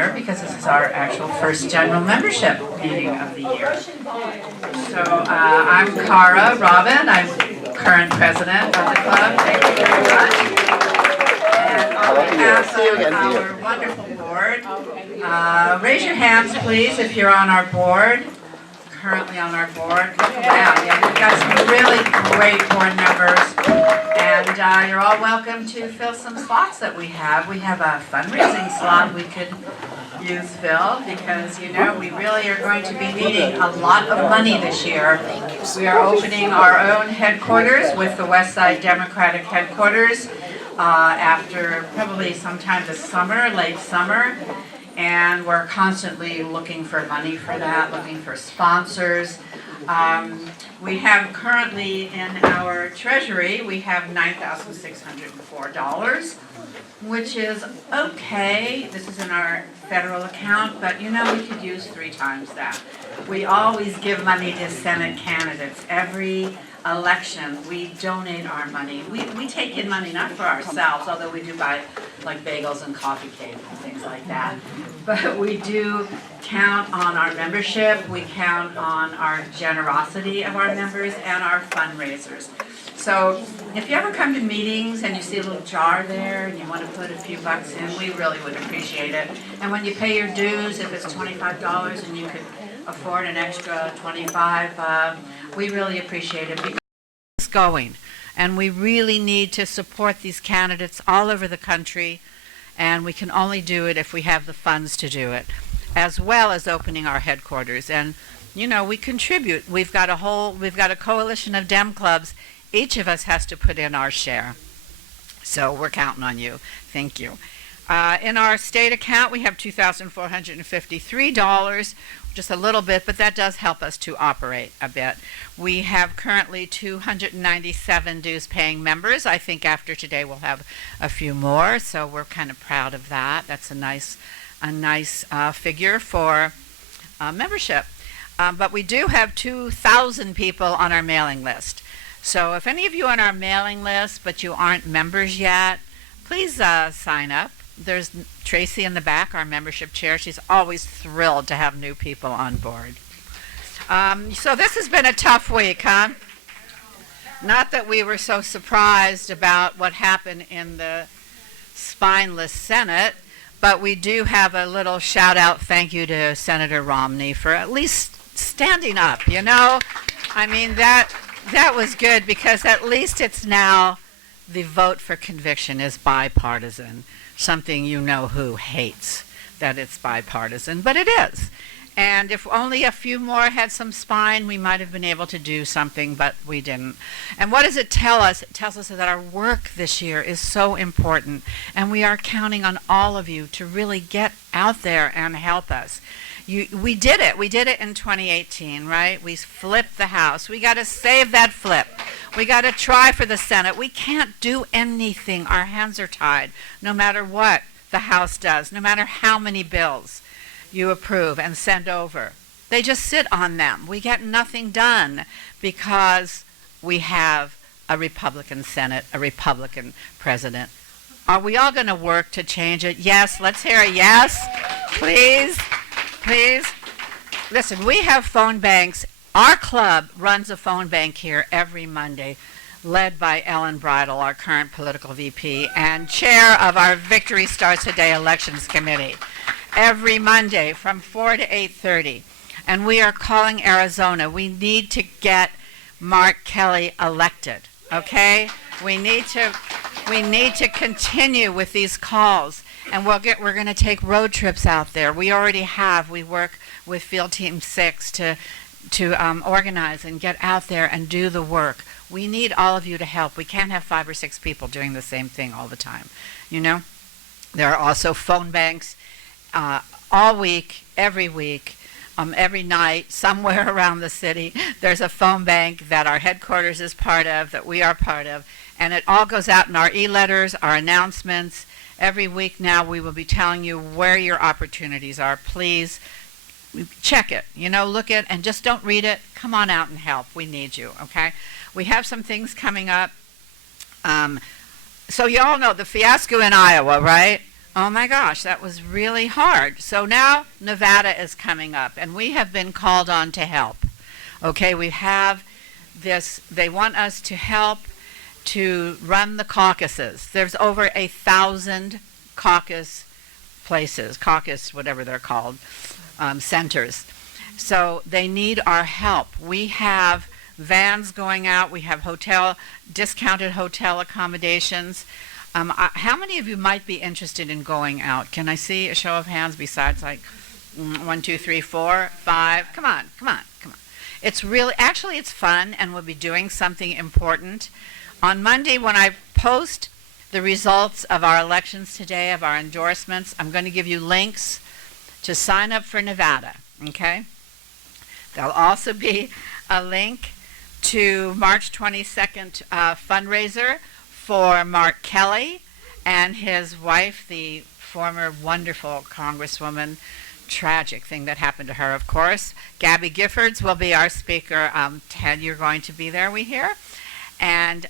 year because this is our actual first general membership meeting of the year. So I'm Cara Robin. I'm current president of the club. Thank you very much. And on behalf of our wonderful board, raise your hands please if you're on our board. Currently on our board. Look around. Yeah, we've got some really great board members, and you're all welcome to fill some slots that we have. We have a fundraising slot we could use, Phil, because you know we really are going to be needing a lot of money this year. We are opening our own headquarters with the West Side Democratic headquarters after probably sometime this summer, late summer. And we're constantly looking for money for that, looking for sponsors. We have currently in our treasury, we have $9,604, which is okay. This is in our federal account, but you know we could use 3 times that. We always give money to Senate candidates. Every election, we donate our money. We take in money not for ourselves, although we do buy like bagels and coffee cake and things like that. But we do count on our membership, we count on our generosity of our members and our fundraisers. So if you ever come to meetings and you see a little jar there and you want to put a few bucks in, we really would appreciate it. And when you pay your dues, if it's $25 and you could afford an extra $25, we really appreciate it because it's going. And we really need to support these candidates all over the country, and we can only do it if we have the funds to do it, as well as opening our headquarters. And you know, we contribute. We've got a coalition of Dem clubs. Each of us has to put in our share. So we're counting on you. Thank you. In our state account, we have $2,453, just a little bit, but that does help us to operate a bit. We have currently 297 dues-paying members. I think after today we'll have a few more, so we're kind of proud of that. That's a nice figure for membership. But we do have 2,000 people on our mailing list. So if any of you are on our mailing list but you aren't members yet, please sign up. There's Tracy in the back, our membership chair. She's always thrilled to have new people on board. So this has been a tough week, huh? Not that we were so surprised about what happened in the spineless Senate, but we do have a little shout out thank you to Senator Romney for at least standing up, you know? I mean, that was good because at least it's now the vote for conviction is bipartisan. Something you know who hates that it's bipartisan, but it is. And if only a few more had some spine, we might have been able to do something, but we didn't. And what does it tell us? It tells us that our work this year is so important, and we are counting on all of you to really get out there and help us. We did it. We did it in 2018, right? We flipped the House. We got to save that flip. We got to try for the Senate. We can't do anything. Our hands are tied, no matter what the House does, no matter how many bills you approve and send over. They just sit on them. We get nothing done because we have a Republican Senate, a Republican president. Are we all going to work to change it? Yes. Let's hear a yes, please. Please. Listen, we have phone banks. Our club runs a phone bank here every Monday, led by Ellen Bridle, our current political VP, and chair of our Victory Starts Today Elections Committee, every Monday from 4 to 8:30. And we are calling Arizona. We need to get Mark Kelly elected, okay? We need to continue with these calls. And we're going to take road trips out there. We already have. We work with Field Team 6 to organize and get out there and do the work. We need all of you to help. We can't have 5 or 6 people doing the same thing all the time. You know, there are also phone banks all week, every night, somewhere around the city. There's a phone bank that our headquarters is part of, that we are part of, and it all goes out in our e-letters, our announcements. Every week now we will be telling you where your opportunities are. Please check it, you know, look at, and just don't read it. Come on out and help. We need you, okay? We have some things coming up. So you all know the fiasco in Iowa, right? Oh my gosh, that was really hard. So now Nevada is coming up, and we have been called on to help. Okay, we have this, they want us to help to run the caucuses. There's over 1,000 caucus places, caucus, whatever they're called, centers. So they need our help. We have vans going out, we have discounted hotel accommodations. How many of you might be interested in going out? Can I see a show of hands besides like 1, 2, 3, 4, 5? Come on. It's really, actually it's fun, and we'll be doing something important. On Monday, when I post the results of our elections today, of our endorsements, I'm going to give you links to sign up for Nevada, okay? There'll also be a link to March 22nd fundraiser for Mark Kelly and his wife, the former wonderful Congresswoman. Tragic thing that happened to her, of course. Gabby Giffords will be our speaker. Ted, you're going to be there, we hear. And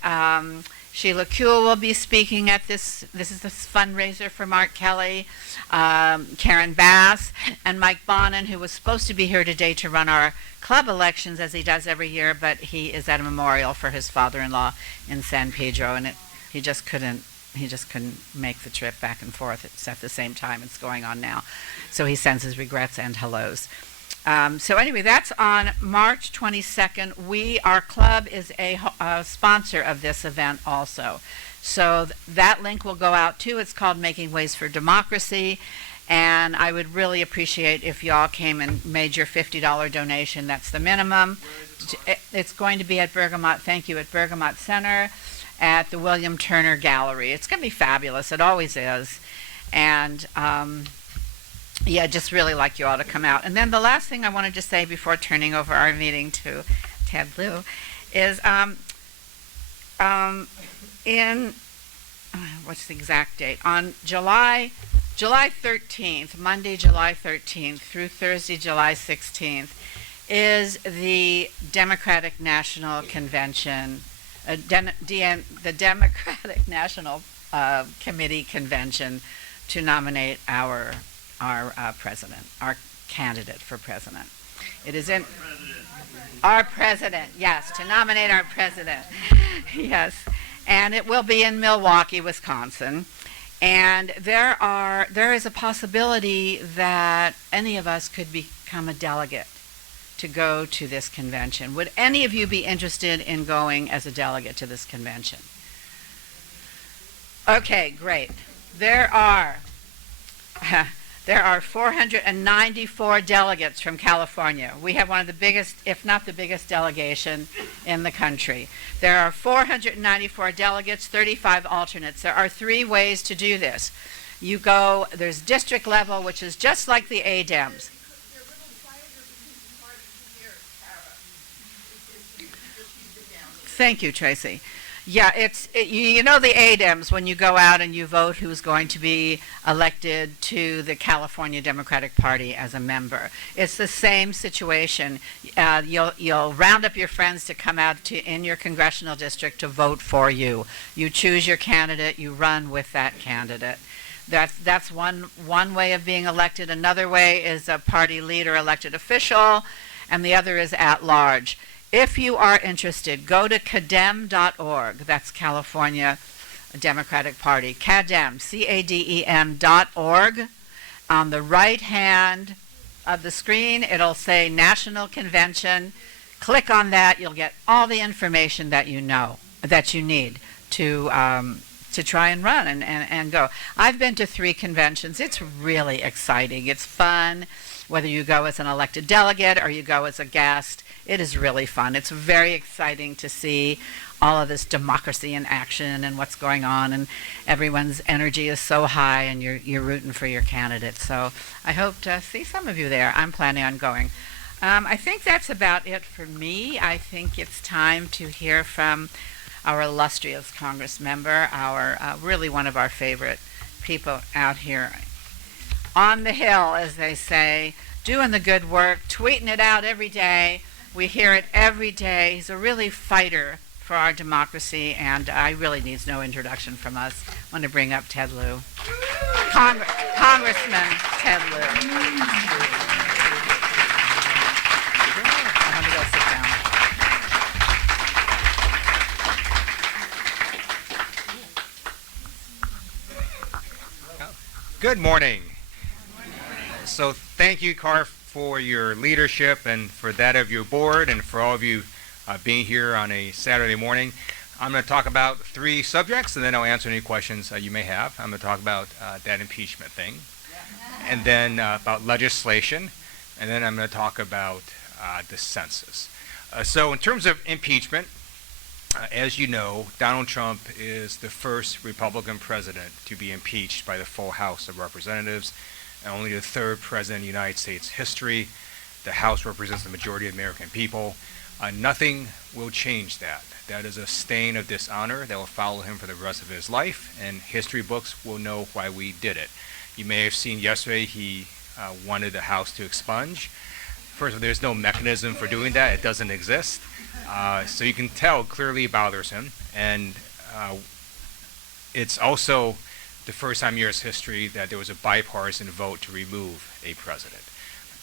Sheila Kuehl will be speaking at this. This is the fundraiser for Mark Kelly. Karen Bass and Mike Bonin, who was supposed to be here today to run our club elections as he does every year, but he is at a memorial for his father-in-law in San Pedro, and he just couldn't make the trip back and forth. It's at the same time it's going on now. So he sends his regrets and hellos. So anyway, that's on March 22nd. Our club is a sponsor of this event also. So that link will go out too. It's called Making Ways for Democracy. And I would really appreciate if y'all came and made your $50 donation. That's the minimum. It's going to be at Bergamot, thank you, at Bergamot Center at the William Turner Gallery. It's going to be fabulous. It always is. And yeah, just really like you all to come out. And then the last thing I wanted to say before turning over our meeting to Ted Lieu is what's the exact date? On July 13th, Monday, July 13th through Thursday, July 16th, is the Democratic National Convention, the Democratic National Committee Convention to nominate our president, our candidate for president. It is in our president, yes, to nominate our president, yes, and it will be in Milwaukee, Wisconsin. And there is a possibility that any of us could become a delegate to go to this convention. Would any of you be interested in going as a delegate to this convention? Okay, great. There are 494 delegates from California. We have one of the biggest, if not the biggest, delegation in the country. There are 494 delegates, 35 alternates. There are 3 ways to do this. You go, there's district level, which is just like the ADEMs. Thank you, Tracy. Yeah, you know the ADEMs when you go out and you vote who's going to be elected to the California Democratic Party as a member. It's the same situation. You'll round up your friends to come out in your congressional district to vote for you. You choose your candidate, you run with that candidate. That's one way of being elected. Another way is a party leader elected official, and the other is at large. If you are interested, go to cadem.org. That's California Democratic Party. Cadem, CADEM.org. On the right hand of the screen, it'll say National Convention. Click on that. You'll get all the information that you need to try and run and go. I've been to 3 conventions. It's really exciting. It's fun. Whether you go as an elected delegate or you go as a guest, it is really fun. It's very exciting to see all of this democracy in action and what's going on, and everyone's energy is so high, and you're rooting for your candidate. So I hope to see some of you there. I'm planning on going. I think that's about it for me. I think it's time to hear from our illustrious Congress member, our really one of our favorite people out here on the Hill, as they say, doing the good work, tweeting it out every day. We hear it every day. He's a really fighter for our democracy, and I really needs no introduction from us. I want to bring up Ted Lieu. Congressman Ted Lieu. I'm gonna go sit down. Good morning. So thank you, Carr, for your leadership and for that of your board and for all of you being here on a Saturday morning. I'm going to talk about 3 subjects, and then I'll answer any questions you may have. I'm going to talk about that impeachment thing, and then about legislation, and then I'm going to talk about the census. So in terms of impeachment, as you know, Donald Trump is the first Republican president to be impeached by the full House of Representatives, and only the 3rd president in United States history. The House represents the majority of the American people. Nothing will change that. That is a stain of dishonor that will follow him for the rest of his life, and history books will know why we did it. You may have seen yesterday he wanted the House to expunge. First of all, there's no mechanism for doing that. It doesn't exist. So you can tell clearly it bothers him. And it's also the first time in U.S. history that there was a bipartisan vote to remove a president.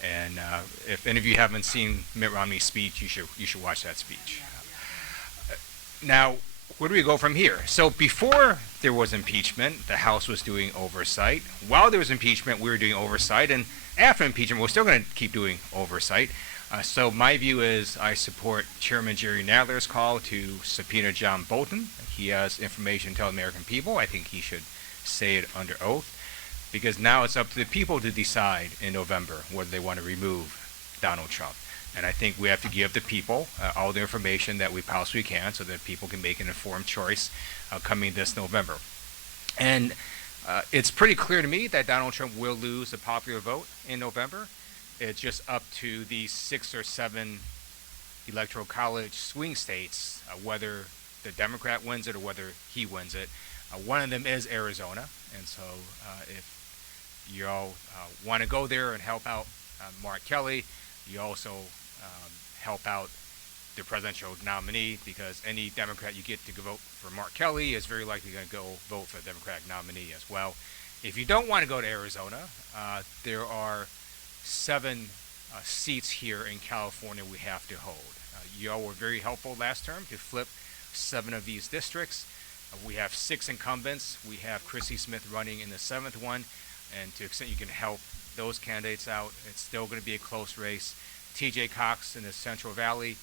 And if any of you haven't seen Mitt Romney's speech, you should watch that speech. Now, where do we go from here? So before there was impeachment, the House was doing oversight. While there was impeachment, we were doing oversight. And after impeachment, we're still going to keep doing oversight. So my view is I support Chairman Jerry Nadler's call to subpoena John Bolton. He has information to tell the American people. I think he should say it under oath, because now it's up to the people to decide in November whether they want to remove Donald Trump. And I think we have to give the people all the information that we possibly can so that people can make an informed choice coming this November. And it's pretty clear to me that Donald Trump will lose the popular vote in November. It's just up to these 6 or 7 electoral college swing states whether the Democrat wins it or whether he wins it. One of them is Arizona, and so if you all want to go there and help out Mark Kelly, you also help out the presidential nominee, because any Democrat you get to go vote for Mark Kelly is very likely going to go vote for the Democratic nominee as well. If you don't want to go to Arizona, there are 7 seats here in California we have to hold. You all were very helpful last term to flip 7 of these districts. We have 6 incumbents. We have Chrissy Smith running in the 7th one, and to the extent you can help those candidates out, it's still going to be a close race. TJ Cox in the Central Valley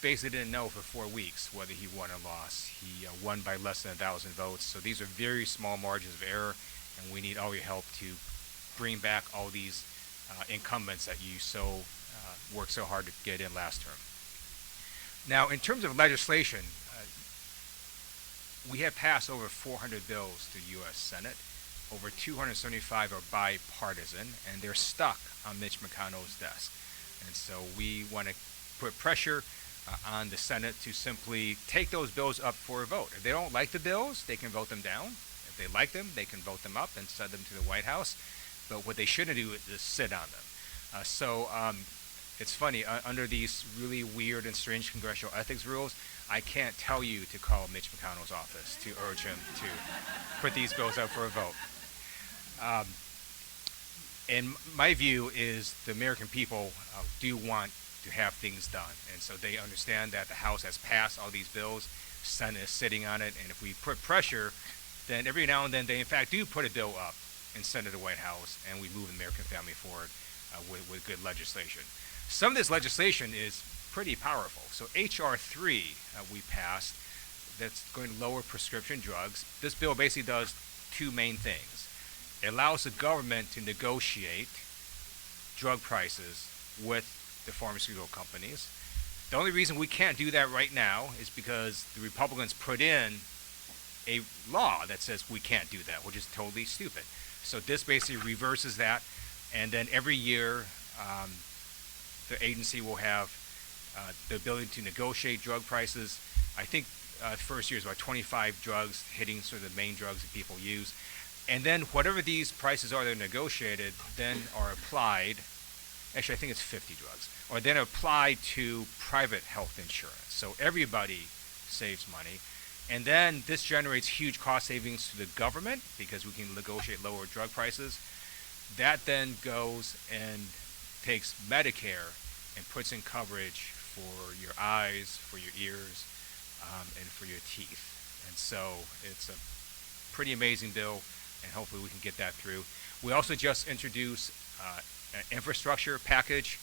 basically didn't know for 4 weeks whether he won or lost. He won by less than 1,000 votes, so these are very small margins of error, and we need all your help to bring back all these incumbents that you worked so hard to get in last term. Now, in terms of legislation, we have passed over 400 bills to the U.S. Senate. Over 275 are bipartisan, and they're stuck on Mitch McConnell's desk. And so we want to put pressure on the Senate to simply take those bills up for a vote. If they don't like the bills, they can vote them down. If they like them, they can vote them up and send them to the White House. But what they shouldn't do is sit on them. It's funny, under these really weird and strange congressional ethics rules, I can't tell you to call Mitch McConnell's office to urge him to put these bills up for a vote. And my view is the American people do want to have things done. And so they understand that the House has passed all these bills, Senate is sitting on it, and if we put pressure, then every now and then they in fact do put a bill up and send it to the White House, and we move the American family forward with good legislation. Some of this legislation is pretty powerful. So H.R. 3 we passed that's going to lower prescription drugs. This bill basically does 2 main things. It allows the government to negotiate drug prices with the pharmaceutical companies. The only reason we can't do that right now is because the Republicans put in a law that says we can't do that, which is totally stupid. So this basically reverses that, and then every year the agency will have the ability to negotiate drug prices. I think the first year is about 25 drugs hitting sort of the main drugs that people use. And then whatever these prices are that are negotiated then are applied, actually I think it's 50 drugs, or then applied to private health insurance. So everybody saves money. And then this generates huge cost savings to the government because we can negotiate lower drug prices. That then goes and takes Medicare and puts in coverage for your eyes, for your ears, and for your teeth. And so it's a pretty amazing bill, and hopefully we can get that through. We also just introduced an infrastructure package.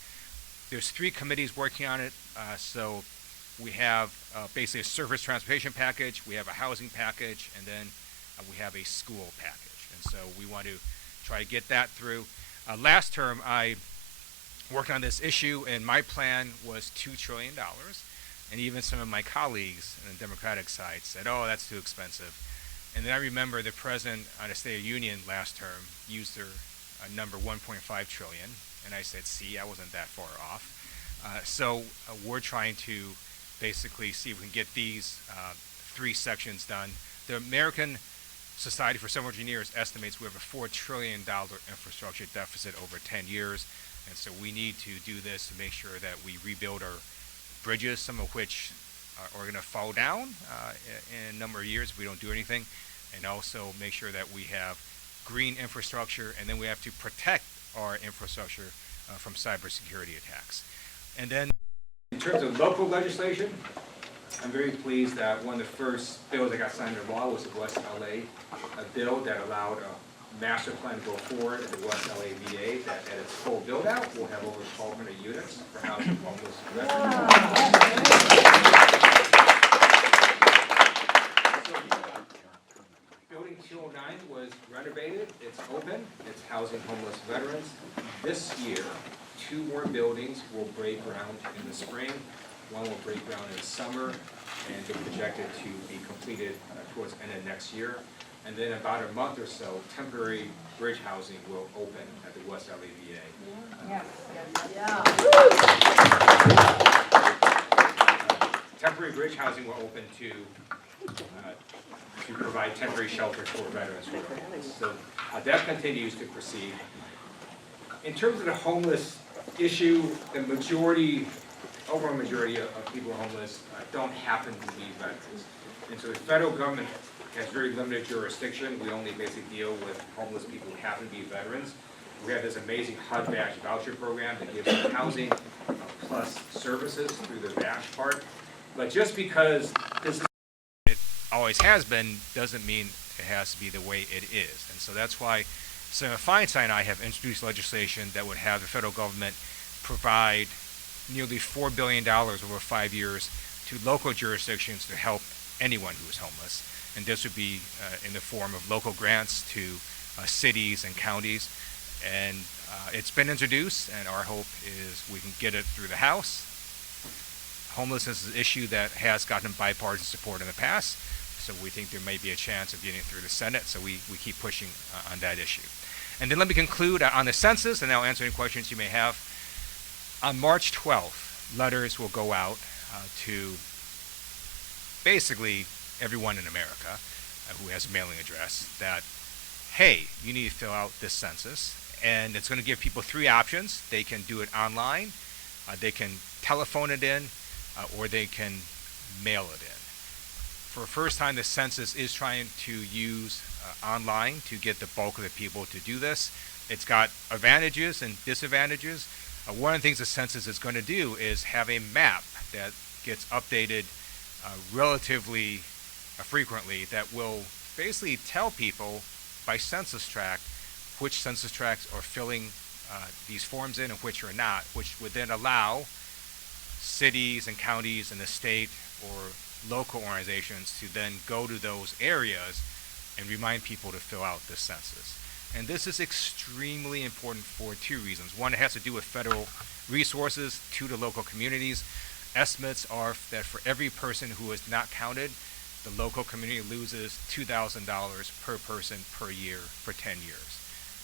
There's 3 committees working on it. So we have basically a surface transportation package, we have a housing package, and then we have a school package. And so we want to try to get that through. Last term, I worked on this issue, and my plan was $2 trillion. And even some of my colleagues on the Democratic side said, oh, that's too expensive. And then I remember the president on a State of Union last term used their number 1.5 trillion, and I said, see, I wasn't that far off. So we're trying to basically see if we can get these 3 sections done. The American Society for Civil Engineers estimates we have a $4 trillion infrastructure deficit over 10 years, and so we need to do this to make sure that we rebuild our bridges, some of which are going to fall down in a number of years if we don't do anything, and also make sure that we have green infrastructure, and then we have to protect our infrastructure from cybersecurity attacks. And then in terms of local legislation, I'm very pleased that one of the first bills that got signed into law was the West LA, a bill that allowed a master plan to go forward at the West LA VA that at its full build out will have over 1,200 units for housing homeless veterans. Building 209 was renovated, it's open, it's housing homeless veterans. This year, 2 more buildings will break ground in the spring. One will break ground in the summer, and they're projected to be completed towards the end of next year. And then about a month or so, temporary bridge housing will open at the West LA VA. Temporary bridge housing will open to provide temporary shelters for veterans who are homeless. So that continues to proceed. In terms of the homeless issue, the overall majority of people who are homeless don't happen to be veterans. And so the federal government has very limited jurisdiction. We only basically deal with homeless people who happen to be veterans. We have this amazing HUD VASH voucher program that gives them housing plus services through the VASH part. But just because this is it always has been doesn't mean it has to be the way it is. And so that's why Senator Feinstein and I have introduced legislation that would have the federal government provide nearly $4 billion over 5 years to local jurisdictions to help anyone who is homeless. And this would be in the form of local grants to cities and counties. And it's been introduced, and our hope is we can get it through the House. Homelessness is an issue that has gotten bipartisan support in the past, so we think there may be a chance of getting it through the Senate, so we keep pushing on that issue. And then let me conclude on the census, and I'll answer any questions you may have. On March 12th, letters will go out to basically everyone in America who has a mailing address that, hey, you need to fill out this census. And it's going to give people 3 options. They can do it online, they can telephone it in, or they can mail it in. For the first time, the census is trying to use online to get the bulk of the people to do this. It's got advantages and disadvantages. One of the things the census is going to do is have a map that gets updated relatively frequently that will basically tell people by census tract which census tracts are filling these forms in and which are not, which would then allow cities and counties and the state or local organizations to then go to those areas and remind people to fill out this census. And this is extremely important for 2 reasons. One, it has to do with federal resources to the local communities. Estimates are that for every person who is not counted, the local community loses $2,000 per person per year for 10 years.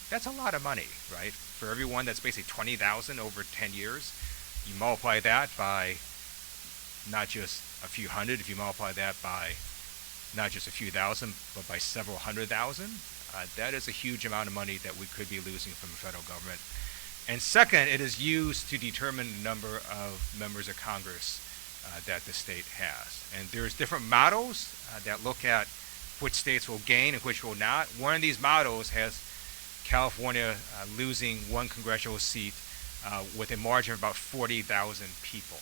That's a lot of money, right? For everyone, that's basically $20,000 over 10 years. You multiply that by not just a few hundred, if you multiply that by not just a few thousand, but by several 100,000, that is a huge amount of money that we could be losing from the federal government. And second, it is used to determine the number of members of Congress that the state has. And there's different models that look at which states will gain and which will not. One of these models has California losing one congressional seat with a margin of about 40,000 people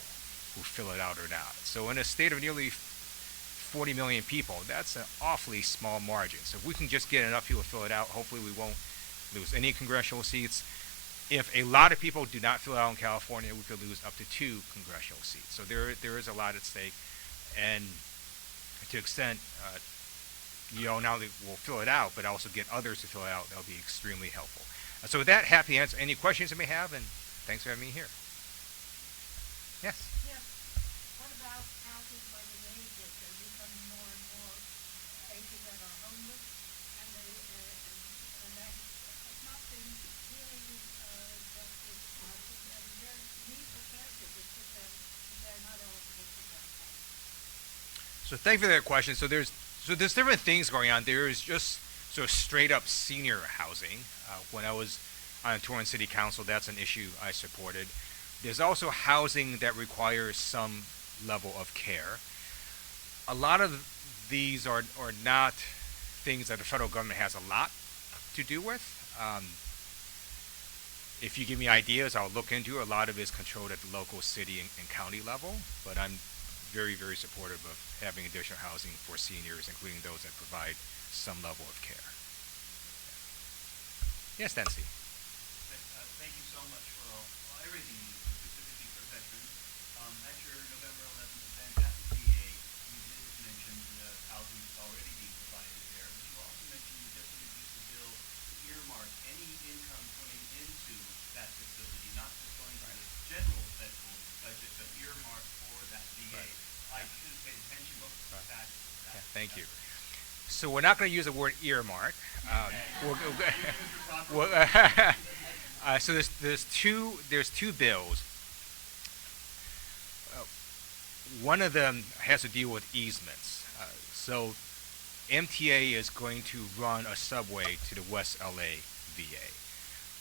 who fill it out or not. So in a state of nearly 40 million people, that's an awfully small margin. So if we can just get enough people to fill it out, hopefully we won't lose any congressional seats. If a lot of people do not fill it out in California, we could lose up to 2 congressional seats. So there is a lot at stake. And to the extent, now that we'll fill it out, but also get others to fill it out, that'll be extremely helpful. So with that, happy to answer any questions you may have, and thanks for having me here. Yes? Yes. What about houses by the age that are becoming more and more places that are homeless, and that has not been really dealt with much, and their need for caregivers with them, they're not eligible for Medicaid. So thank you for that question. So there's different things going on. There is just sort of straight up senior housing. When I was on Torrance City Council, that's an issue I supported. There's also housing that requires some level of care. A lot of these are not things that the federal government has a lot to do with. If you give me ideas, I'll look into it. A lot of it is controlled at the local city and county level, but I'm very, very supportive of having additional housing for seniors, including those that provide some level of care. Yes, Nancy. Thank you so much for everything you do, specifically for veterans. At your November 11th event at the VA, you did mention the housing that's already being provided there, but you also mentioned you just introduced a bill to earmark any income coming into that facility, not just going to the general federal budget, but earmark for that VA. Right. I should have paid attention, but that. Yeah, thank you. So we're not going to use the word earmark. So there's two bills. One of them has to deal with easements. So MTA is going to run a subway to the West LA VA,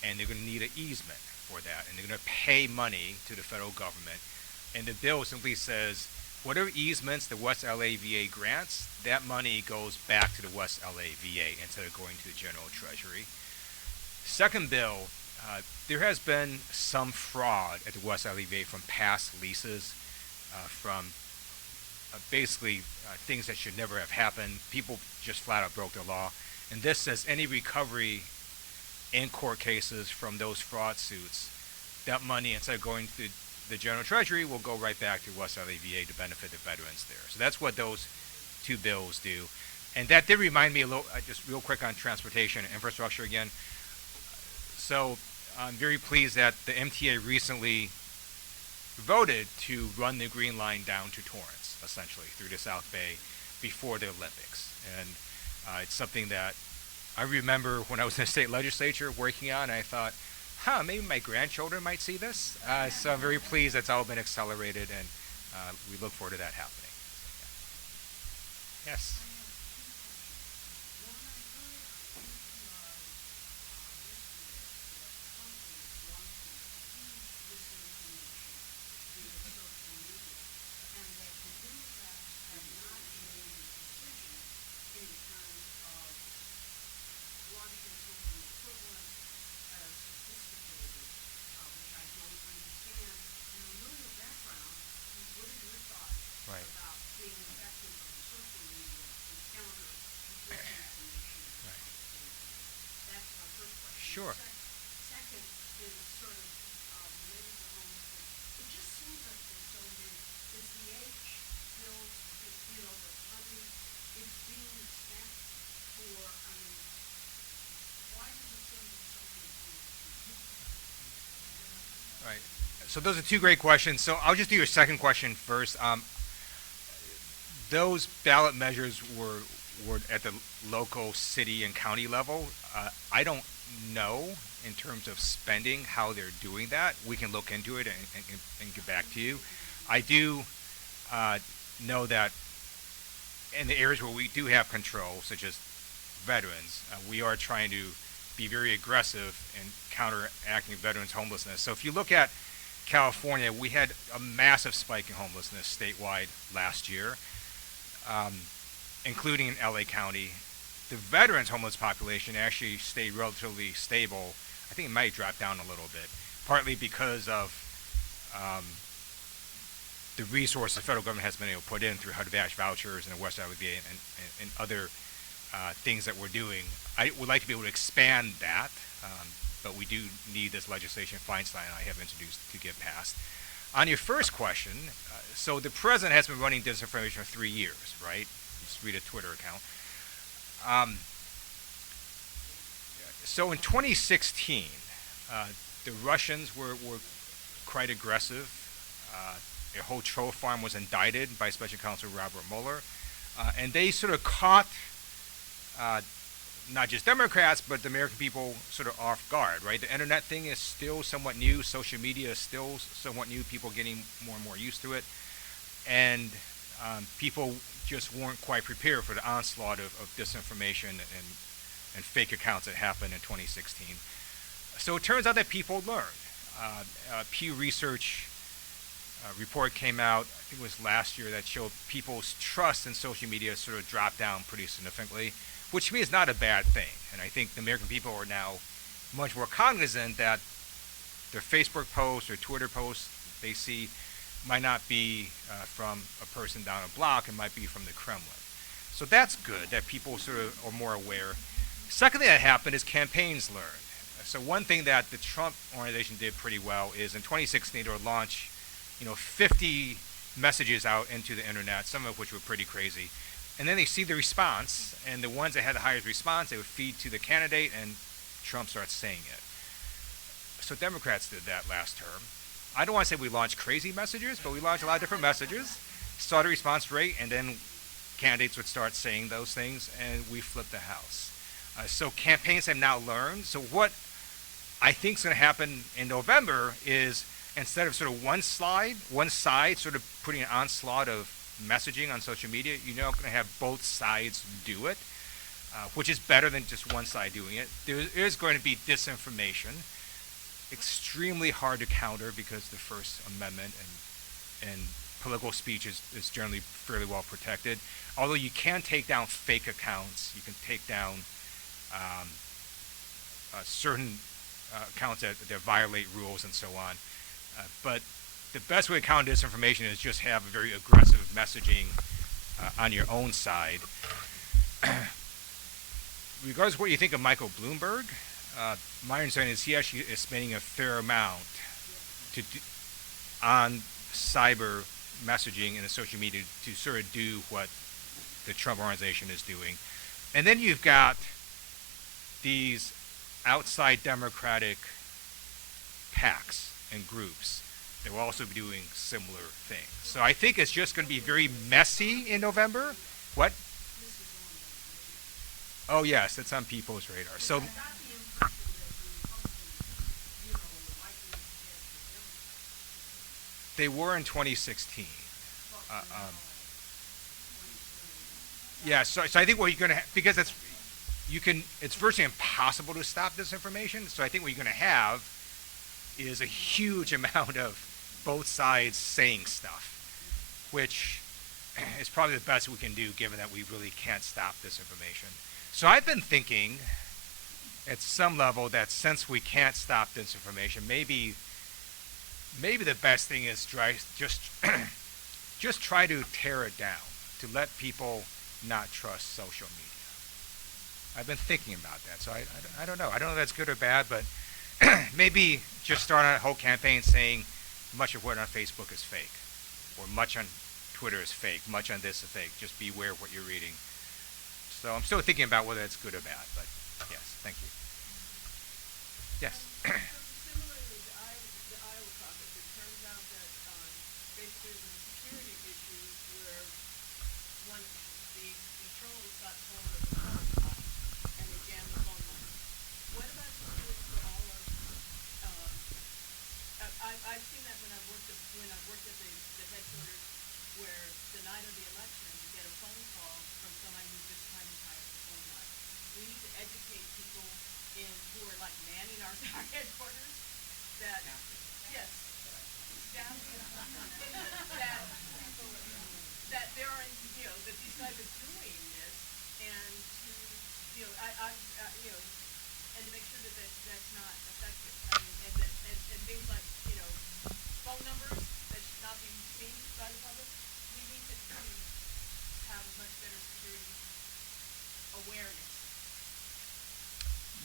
and they're going to need an easement for that, and they're going to pay money to the federal government. And the bill simply says, whatever easements the West LA VA grants, that money goes back to the West LA VA instead of going to the General Treasury. Second bill, there has been some fraud at the West LA VA from past leases, from basically things that should never have happened. People just flat out broke the law. And this says any recovery in court cases from those fraud suits, that money, instead of going to the General Treasury, will go right back to West LA VA to benefit the veterans there. So that's what those two bills do. And that did remind me a little, just real quick on transportation and infrastructure again. So I'm very pleased that the MTA recently voted to run the Green Line down to Torrance, essentially, through the South Bay before the Olympics. And it's something that I remember when I was in the state legislature working on. I thought, maybe my grandchildren might see this. So I'm very pleased that's all been accelerated, and we look forward to that happening. Yes. Sure. Second is sort of related to homelessness. It just seems like there's so many. Is the age still, the funding is being spent for, why does it seem there's so many homeless people? Right. So those are two great questions. So I'll just do your second question first. Those ballot measures were at the local city and county level. I don't know in terms of spending how they're doing that. We can look into it and get back to you. I do know that in the areas where we do have control, such as veterans, we are trying to be very aggressive in counteracting veterans homelessness. So if you look at California, we had a massive spike in homelessness statewide last year, including in LA County. The veterans homeless population actually stayed relatively stable. I think it might drop down a little bit, partly because of the resources the federal government has been able to put in through HUD-VASH vouchers and the West Side VA and other things that we're doing. I would like to be able to expand that, but we do need this legislation Feinstein and I have introduced to get passed. On your first question, so the president has been running disinformation for 3 years, right? Just read a Twitter account. So in 2016, the Russians were quite aggressive. A whole troll farm was indicted by Special Counsel Robert Mueller, and they sort of caught not just Democrats, but the American people sort of off guard, right? The internet thing is still somewhat new. Social media is still somewhat new. People getting more and more used to it. And people just weren't quite prepared for the onslaught of disinformation and fake accounts that happened in 2016. So it turns out that people learned. Pew Research report came out, I think it was last year, that showed people's trust in social media sort of dropped down pretty significantly, which to me is not a bad thing. And I think the American people are now much more cognizant that their Facebook posts or Twitter posts they see might not be from a person down a block, it might be from the Kremlin. So that's good, that people sort of are more aware. Second thing that happened is campaigns learned. So one thing that the Trump organization did pretty well is in 2016 they would launch 50 messages out into the internet, some of which were pretty crazy. And then they see the response, and the ones that had the highest response, they would feed to the candidate, and Trump starts saying it. So Democrats did that last term. I don't want to say we launched crazy messages, but we launched a lot of different messages, saw the response rate, and then candidates would start saying those things, and we flipped the House. So campaigns have now learned. So what I think is going to happen in November is instead of sort of one side sort of putting an onslaught of messaging on social media, you're now going to have both sides do it, which is better than just one side doing it. There is going to be disinformation, extremely hard to counter because the First Amendment and political speech is generally fairly well protected. Although you can take down fake accounts, you can take down certain accounts that violate rules and so on. But the best way to counter disinformation is just have a very aggressive messaging on your own side. Regardless of what you think of Michael Bloomberg, my understanding is he actually is spending a fair amount on cyber messaging and the social media to sort of do what the Trump organization is doing. And then you've got these outside Democratic PACs and groups that will also be doing similar things. So I think it's just going to be very messy in November. What? Oh yes, it's on people's radar. So they were in 2016. Yeah, so I think what you're going to because it's virtually impossible to stop this information. So I think what you're going to have is a huge amount of both sides saying stuff, which is probably the best we can do given that we really can't stop this information. So I've been thinking at some level that since we can't stop this information, maybe the best thing is just try to tear it down, to let people not trust social media. I've been thinking about that, so I don't know. I don't know if that's good or bad, but maybe just start on a whole campaign saying much of what on Facebook is fake, or much on Twitter is fake, much on this is fake. Just be aware of what you're reading. So I'm still thinking about whether it's good or bad, but yes, thank you. Yes. Similarly, the Iowa caucus, it turns out that basically there were security issues where one the trolls got hold of the phone line and they jammed the phone line. What about security for all of? I've seen that when I've worked at the headquarters, where the night of the election you get a phone call from somebody who's just trying to tie up the phone line. We need to educate people who are like manning our headquarters that yes.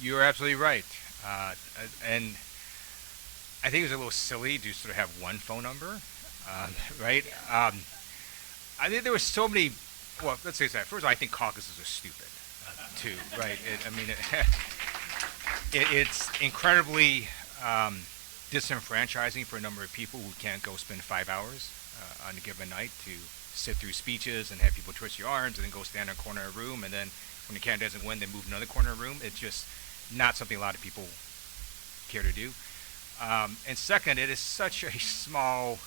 You're absolutely right. And I think it was a little silly to sort of have one phone number, right? I think there were so many. Well, let's say that. First of all, I think caucuses are stupid, too, right? It's incredibly disenfranchising for a number of people who can't go spend 5 hours on a given night to sit through speeches and have people twist your arms and then go stand in a corner of a room, and then when the candidate doesn't win, they move to another corner of the room. It's just not something a lot of people care to do. And second, it is such a small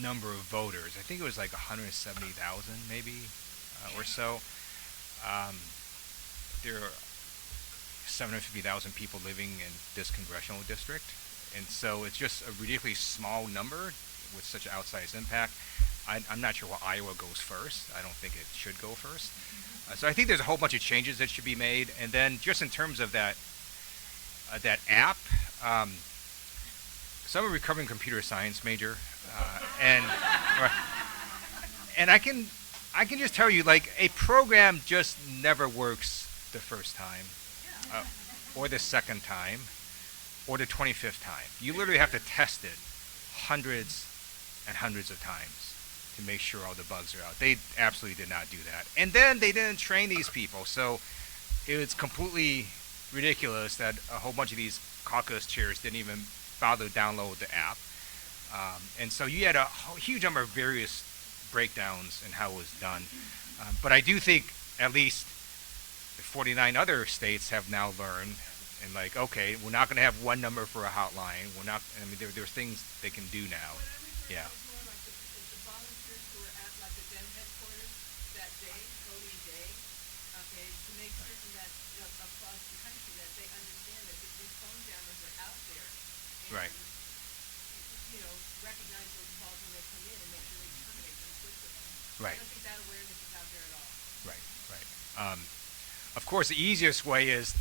number of voters. I think it was like 170,000 maybe or so. There are 750,000 people living in this congressional district. And so it's just a ridiculously small number with such an outsized impact. I'm not sure why Iowa goes first. I don't think it should go first. So I think there's a whole bunch of changes that should be made. And then just in terms of that app, so I'm a recovering computer science major, and I can just tell you, like, a program just never works the first time, or the second time, or the 25th time. You literally have to test it hundreds and hundreds of times to make sure all the bugs are out. They absolutely did not do that. And then they didn't train these people, so it was completely ridiculous that a whole bunch of these caucus chairs didn't even bother to download the app. And so you had a huge number of various breakdowns in how it was done. But I do think at least the 49 other states have now learned, and like, okay, we're not going to have one number for a hotline. We're not. I mean, there's things they can do now. Yeah. More like the volunteers who were at like the den headquarters that day, voting day, okay, to make certain that across the country that they understand that these phone jammers are out there. And, Right. you know, recognize those calls when they come in and make sure they terminate them quickly. I Right. don't think that awareness is out there at all. Right. Of course, the easiest way is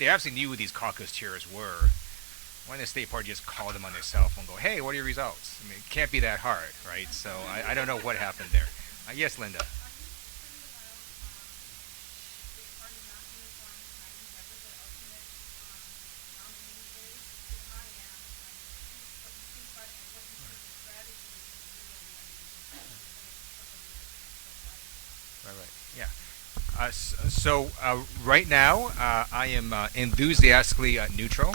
they absolutely knew who these caucus chairs were. Why didn't the state party just call them on their cell phone and go, hey, what are your results? I mean, it can't be that hard, right? So I don't know what happened there. Yes, Linda. Are you concerned about the party not unifying tonight and what the ultimate nominee is? Because I am. What you think about and what you think the strategy is to really Right. Yeah. So right now, I am enthusiastically neutral.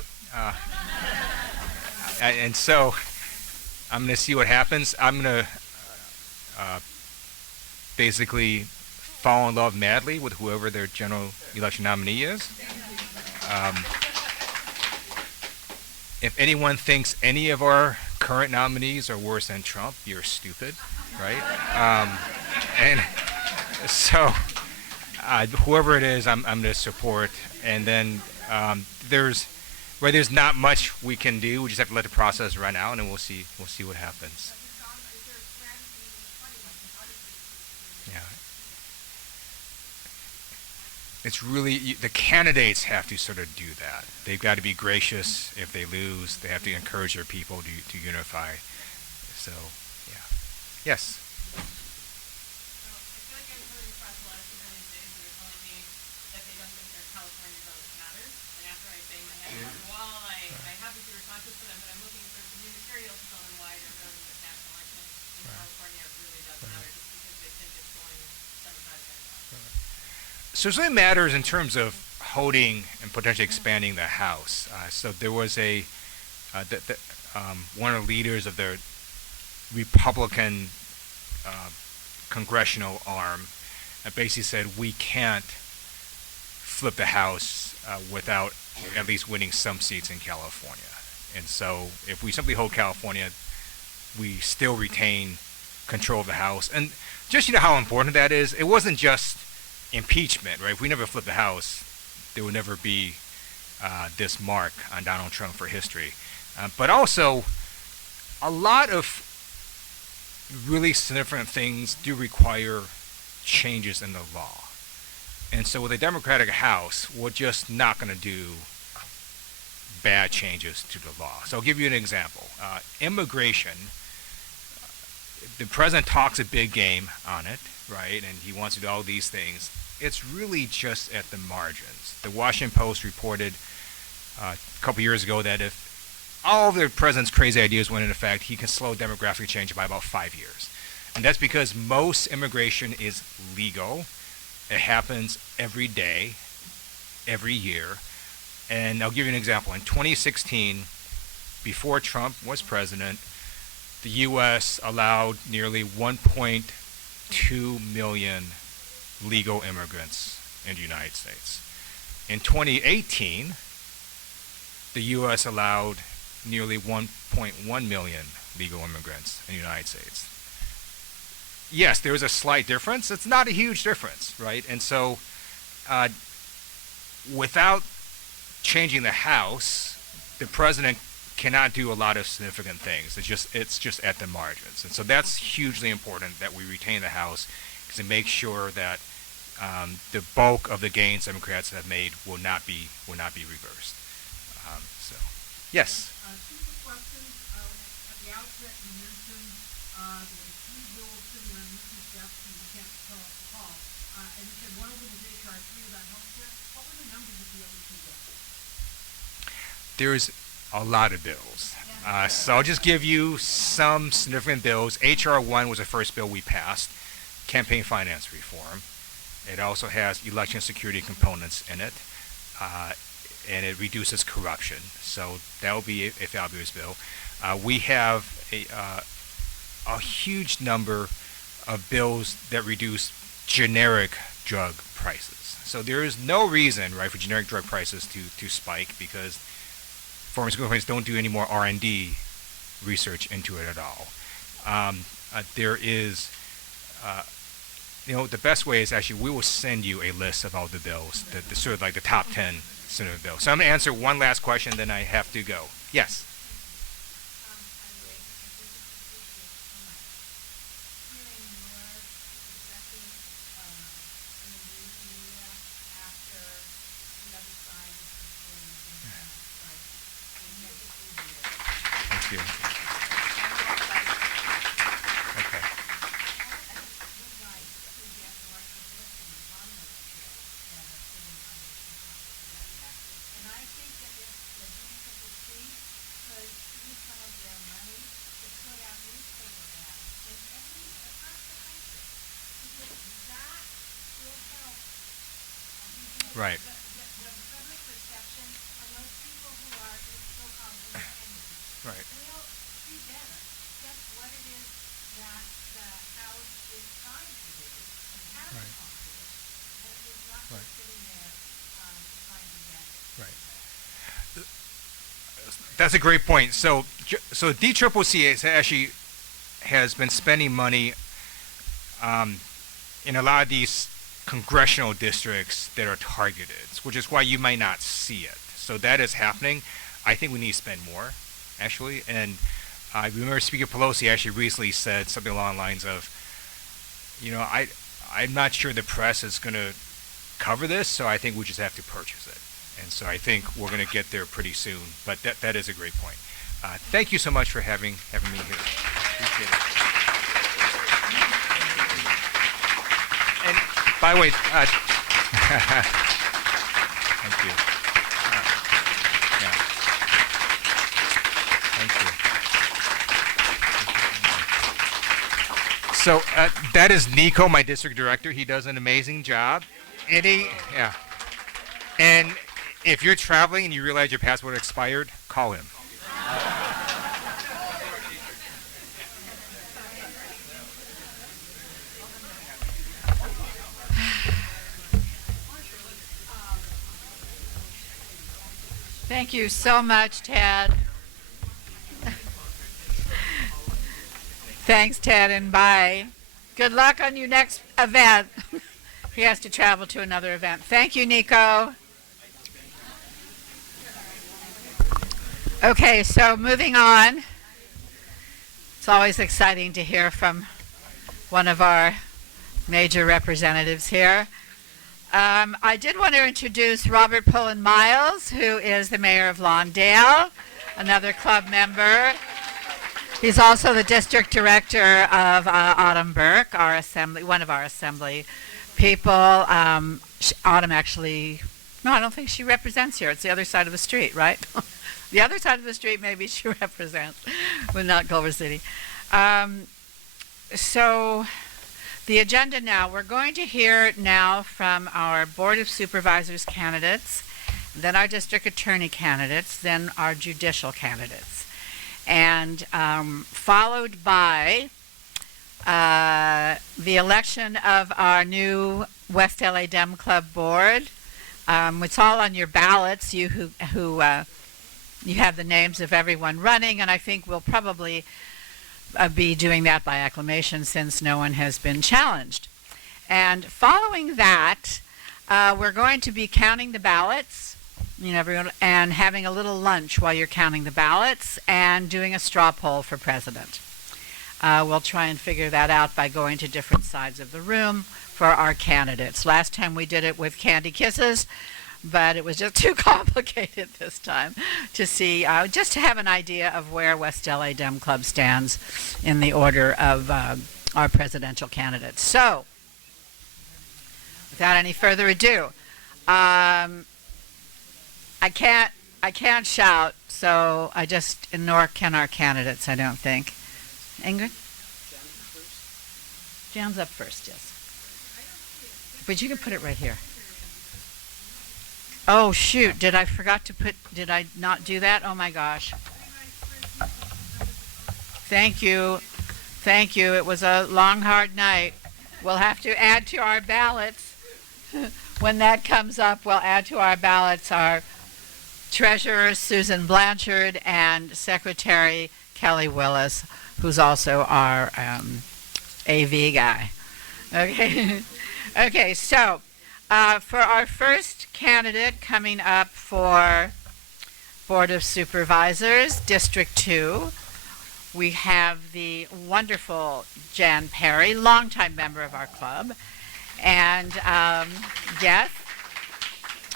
And so I'm going to see what happens. I'm going to basically fall in love madly with whoever their general election nominee is. If anyone thinks any of our current nominees are worse than Trump, you're stupid, right? And so whoever it is, I'm going to support. And then there's not much we can do. We just have to let the process run out, and then we'll see what happens. Yeah. It's really the candidates have to sort of do that. They've got to be gracious if they lose. They have to encourage their people to unify. So, yeah. Yes. So it really matters in terms of holding and potentially expanding the House. So there was one of the leaders of the Republican congressional arm basically said we can't flip the House without at least winning some seats in California. And so if we simply hold California, we still retain control of the House. And just how important that is, it wasn't just impeachment, right? If we never flip the House, there would never be this mark on Donald Trump for history. But also, a lot of really significant things do require changes in the law. And so with a Democratic House, we're just not going to do bad changes to the law. So I'll give you an example. Immigration, the president talks a big game on it, right? And he wants to do all these things. It's really just at the margins. The Washington Post reported a couple years ago that if all of the president's crazy ideas went into effect, he can slow demographic change by about 5 years. And that's because most immigration is legal. It happens every day, every year. And I'll give you an example. In 2016, before Trump was president, the U.S. allowed nearly 1.2 million legal immigrants in the United States. In 2018, the U.S. allowed nearly 1.1 million legal immigrants in the United States. Yes, there is a slight difference. It's not a huge difference, right? And so without changing the House, the president cannot do a lot of significant things. It's just at the margins. And so that's hugely important that we retain the House, because it makes sure that the bulk of the gains Democrats have made will not be reversed. So, yes. Two quick questions. At the outset, you mentioned there were three bills sitting on Newton's desk and you can't tell us the call. And you said one of them was HR 3 about healthcare. What were the numbers of the other two bills? There's a lot of bills. So I'll just give you some significant bills. HR 1 was the first bill we passed, campaign finance reform. It also has election security components in it, and it reduces corruption. So that will be a fabulous bill. We have a huge number of bills that reduce generic drug prices. So there is no reason, right, for generic drug prices to spike, because pharmaceutical companies don't do any more R&D research into it at all. There is, the best way is actually we will send you a list of all the bills, the sort of like the top 10 significant bills. So I'm going to answer one last question, then I have to go. Yes. Thank you. Okay. Right. Right. That's a great point. So DCCC has been spending money in a lot of these congressional districts that are targeted, which is why you might not see it. So that is happening. I think we need to spend more, actually. And I remember Speaker Pelosi actually recently said something along the lines of, I'm not sure the press is going to cover this, so I think we just have to purchase it. And so I think we're going to get there pretty soon. But that is a great point. Thank you so much for having me here. Appreciate it. And by the way, thank you. Yeah. Thank you. So that is Nico, my district director. He does an amazing job. And if you're traveling and you realize your passport expired, call him. Thank you so much, Ted. Thanks, Ted, and bye. Good luck on your next event. He has to travel to another event. Thank you, Nico. Okay, so moving on. It's always exciting to hear from one of our major representatives here. I did want to introduce Robert Pullen Miles, who is the mayor of Lawndale, another club member. He's also the district director of Autumn Burke, our assembly, one of our assembly people. Autumn actually, no, I don't think she represents here. It's the other side of the street, right? The other side of the street, maybe she represents, but not Culver City. So the agenda now, we're going to hear now from our Board of Supervisors candidates, then our district attorney candidates, then our judicial candidates. And followed by the election of our new West LA Dem Club board. It's all on your ballots, you who you have the names of everyone running, and I think we'll probably be doing that by acclamation since no one has been challenged. And following that, we're going to be counting the ballots, everyone, and having a little lunch while you're counting the ballots and doing a straw poll for president. We'll try and figure that out by going to different sides of the room for our candidates. Last time we did it with candy kisses, but it was just too complicated this time to see, just to have an idea of where West LA Dem Club stands in the order of our presidential candidates. So, without any further ado, I can't shout, so nor can our candidates, I don't think. Ingrid? Jan's up first, yes. But you can put it right here. Oh, shoot, did I not do that? Oh my gosh. Thank you. It was a long, hard night. We'll have to add to our ballots. When that comes up, we'll add to our ballots our Treasurer Susan Blanchard and Secretary Kelly Willis, who's also our AV guy. Okay. Okay, so for our first candidate coming up for Board of Supervisors, District 2, we have the wonderful Jan Perry, longtime member of our club. And yes,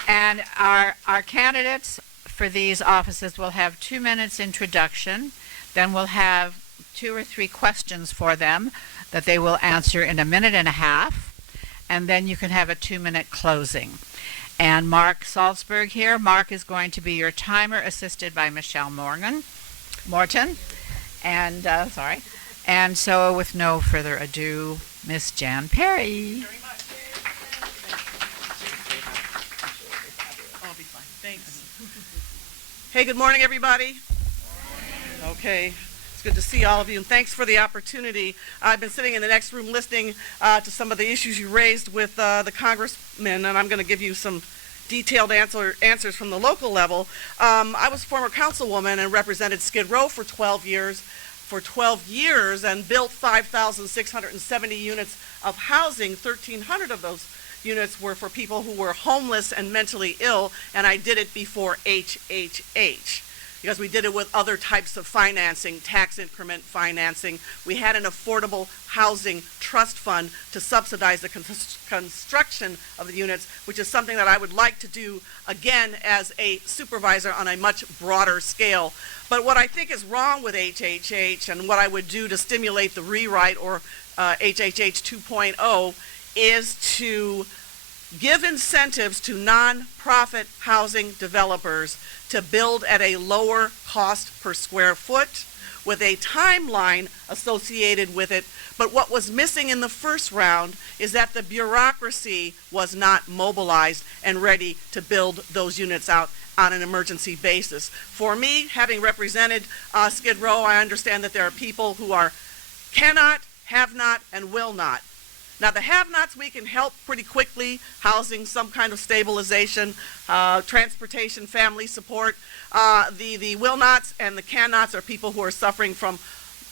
and our candidates for these offices will have 2 minutes introduction. Then we'll have 2 or 3 questions for them that they will answer in a minute and a half. And then you can have a 2-minute closing. And Mark Salzberg here. Mark is going to be your timer, assisted by Michelle Morton. And And so, with no further ado, Miss Jan Perry. Very much. I'll be fine. Thanks. Hey, good morning, everybody. Okay. It's good to see all of you, and thanks for the opportunity. I've been sitting in the next room listening to some of the issues you raised with the congressmen, and I'm going to give you some detailed answers from the local level. I was a former councilwoman and represented Skid Row for 12 years and built 5,670 units of housing. 1,300 of those units were for people who were homeless and mentally ill, and I did it before HHH. Because we did it with other types of financing, tax increment financing. We had an affordable housing trust fund to subsidize the construction of the units, which is something that I would like to do again as a supervisor on a much broader scale. But what I think is wrong with HHH and what I would do to stimulate the rewrite or HHH 2.0 is to give incentives to nonprofit housing developers to build at a lower cost per square foot with a timeline associated with it. But what was missing in the first round is that the bureaucracy was not mobilized and ready to build those units out on an emergency basis. For me, having represented Skid Row, I understand that there are people who cannot, have not, and will not. Now, the have-nots we can help pretty quickly, housing, some kind of stabilization, transportation, family support. The will-nots and the can-nots are people who are suffering from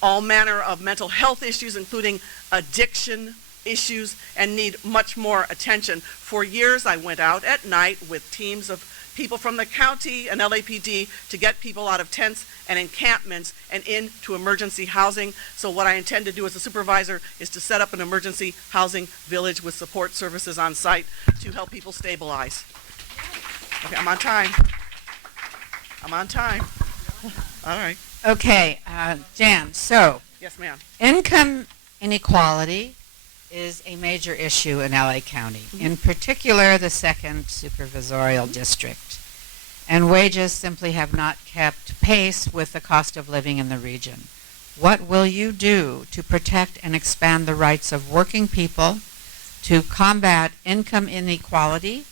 all manner of mental health issues, including addiction issues, and need much more attention. For years, I went out at night with teams of people from the county and LAPD to get people out of tents and encampments and into emergency housing. So what I intend to do as a supervisor is to set up an emergency housing village with support services on site to help people stabilize. Okay, I'm on time. All right. Okay, Jan, so Yes, ma'am. income inequality is a major issue in LA County, in particular the second supervisorial district. And wages simply have not kept pace with the cost of living in the region. What will you do to protect and expand the rights of working people, to combat income inequality,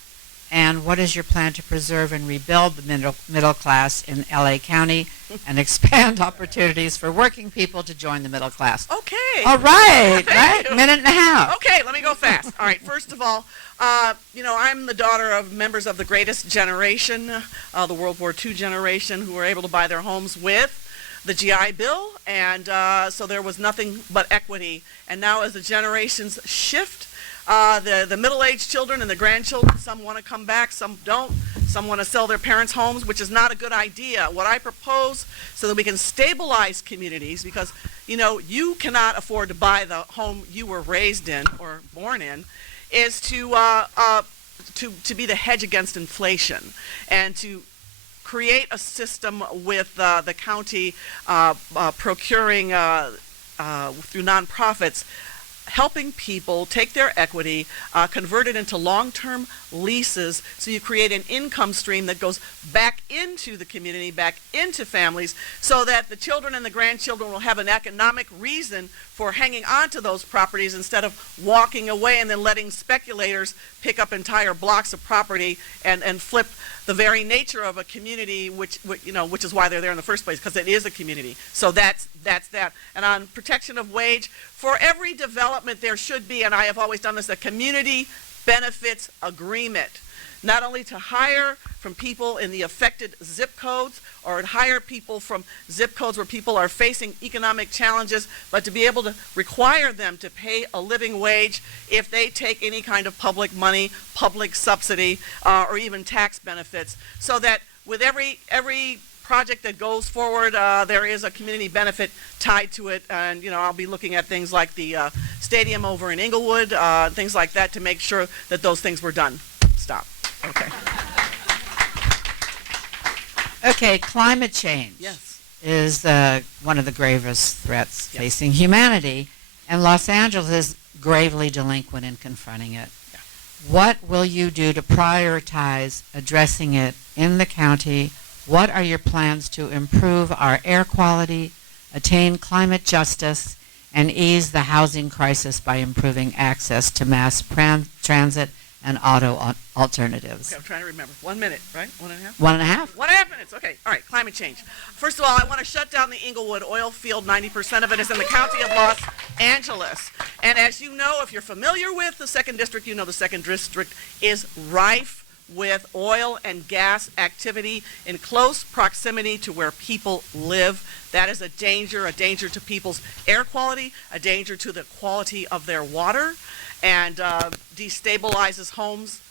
and what is your plan to preserve and rebuild the middle class in LA County and expand opportunities for working people to join the middle class? Okay. All right, Thank right? you. Minute and a half. Okay, let me go fast. All right, first of all, I'm the daughter of members of the greatest generation, the World War II generation, who were able to buy their homes with the GI Bill, and so there was nothing but equity. And now as the generations shift, the middle-aged children and the grandchildren, some want to come back, some don't. Some want to sell their parents' homes, which is not a good idea. What I propose, so that we can stabilize communities, because, you cannot afford to buy the home you were raised in or born in, is to be the hedge against inflation and to create a system with the county procuring through nonprofits, helping people take their equity, convert it into long-term leases, so you create an income stream that goes back into the community, back into families, so that the children and the grandchildren will have an economic reason for hanging on to those properties instead of walking away and then letting speculators pick up entire blocks of property and flip the very nature of a community, which is why they're there in the first place, because it is a community. So that's that. And on protection of wage, for every development there should be, and I have always done this, a community benefits agreement. Not only to hire from people in the affected zip codes or hire people from zip codes where people are facing economic challenges, but to be able to require them to pay a living wage if they take any kind of public money, public subsidy, or even tax benefits. So that with every project that goes forward, there is a community benefit tied to it. And, I'll be looking at things like the stadium over in Inglewood, things like that, to make sure that those things were done. Stop. Okay. Okay, climate change Yes. is one of the gravest threats facing humanity, and Los Angeles is gravely delinquent in confronting it. Yeah. What will you do to prioritize addressing it in the county? What are your plans to improve our air quality, attain climate justice, and ease the housing crisis by improving access to mass transit and auto alternatives? Okay, I'm trying to remember. 1 minute, right? 1.5? 1.5? 1.5 minutes. Okay. All right. Climate change. First of all, I want to shut down the Inglewood oil field. 90% of it is in the county of Los Angeles. And as you know, if you're familiar with the second district, you know the second district is rife with oil and gas activity in close proximity to where people live. That is a danger to people's air quality, a danger to the quality of their water, and destabilizes homes,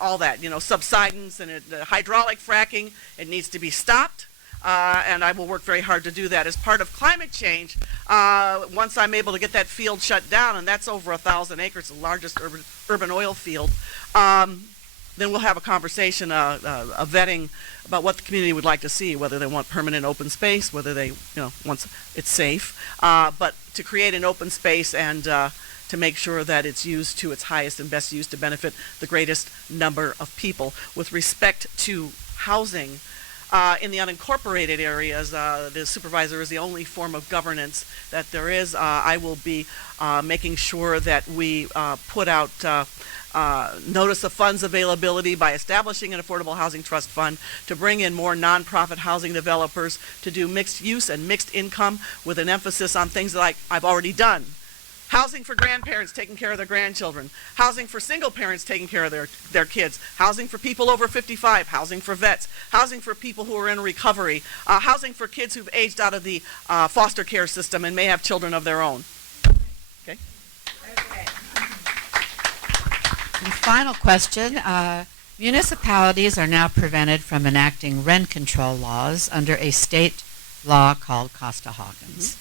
all that, subsidence and hydraulic fracking. It needs to be stopped, and I will work very hard to do that. As part of climate change, once I'm able to get that field shut down, and that's over 1,000 acres, the largest urban oil field, then we'll have a conversation, a vetting about what the community would like to see, whether they want permanent open space, whether they, once it's safe, but to create an open space and to make sure that it's used to its highest and best use to benefit the greatest number of people. With respect to housing, in the unincorporated areas, the supervisor is the only form of governance that there is. I will be making sure that we put out notice of funds availability by establishing an affordable housing trust fund to bring in more nonprofit housing developers to do mixed use and mixed income with an emphasis on things like I've already done. Housing for grandparents taking care of their grandchildren. Housing for single parents taking care of their kids. Housing for people over 55. Housing for vets. Housing for people who are in recovery. Housing for kids who've aged out of the foster care system and may have children of their own. Okay? And final question. Municipalities are now prevented from enacting rent control laws under a state law called Costa-Hawkins.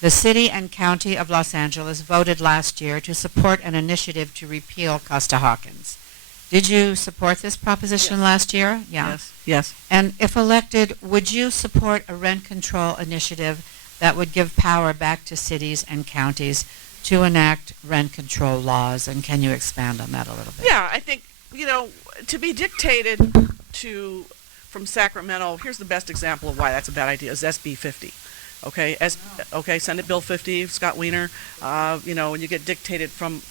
The city and county of Los Angeles voted last year to support an initiative to repeal Costa-Hawkins. Did you support this proposition Yes. last year? Yeah. Yes, yes. And if elected, would you support a rent control initiative that would give power back to cities and counties to enact rent control laws? And can you expand on that a little bit? Yeah, I think, to be dictated to from Sacramento, here's the best example of why that's a bad idea, is SB 50. Okay, Senate Bill 50, Scott Wiener, when you get dictated from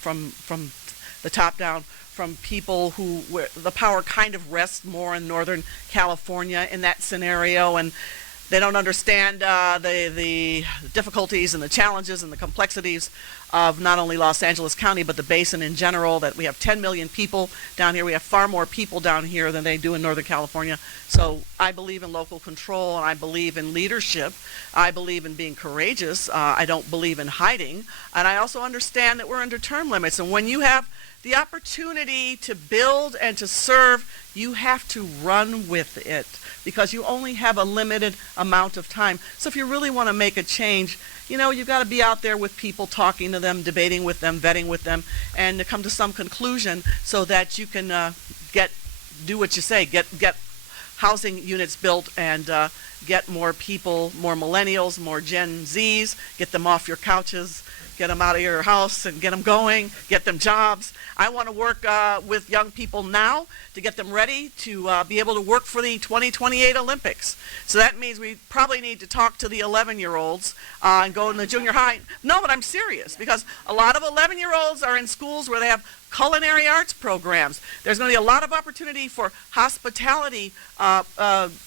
the top down, from people where the power kind of rests more in Northern California in that scenario, and they don't understand the difficulties and the challenges and the complexities of not only Los Angeles County, but the basin in general, that we have 10 million people down here. We have far more people down here than they do in Northern California. So I believe in local control, and I believe in leadership. I believe in being courageous. I don't believe in hiding. And I also understand that we're under term limits. And when you have the opportunity to build and to serve, you have to run with it, because you only have a limited amount of time. So if you really want to make a change, you've got to be out there with people, talking to them, debating with them, vetting with them, and to come to some conclusion so that you can do what you say, get housing units built, and get more people, more millennials, more Gen Zs, get them off your couches, get them out of your house and get them going, get them jobs. I want to work with young people now to get them ready to be able to work for the 2028 Olympics. So that means we probably need to talk to the 11-year-olds and go in the junior high. No, but I'm serious, because a lot of 11-year-olds are in schools where they have culinary arts programs. There's going to be a lot of opportunity for hospitality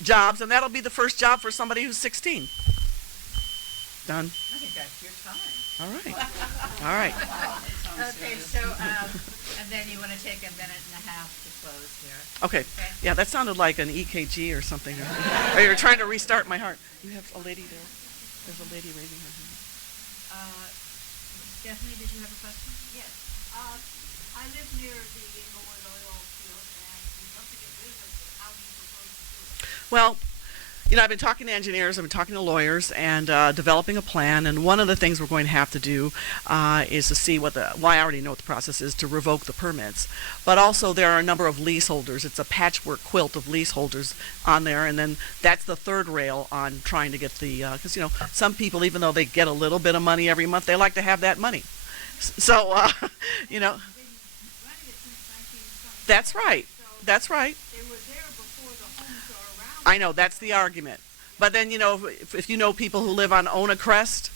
jobs, and that'll be the first job for somebody who's 16. Done. I think that's your time. All right. All right. Okay, so, and then you want to take a minute and a half to close here. Okay. Yeah, that sounded like an EKG or something. Or you're trying to restart my heart. You have a lady there. There's a lady raising her hand. Stephanie, did you have a question? Yes. I live near the Inglewood oil field, and we'd love to get rid of it, but how do you propose to do it? Well, I've been talking to engineers, I've been talking to lawyers, and developing a plan. And one of the things we're going to have to do is to see I already know what the process is, to revoke the permits. But also there are a number of leaseholders. It's a patchwork quilt of leaseholders on there. And then that's the third rail on trying to get because, some people, even though they get a little bit of money every month, they like to have that money. So, They've been running it since 1920. that's right. So That's right. they were there before the homes are around. I know, that's the argument. But then, if you know people who live on Ona Crest,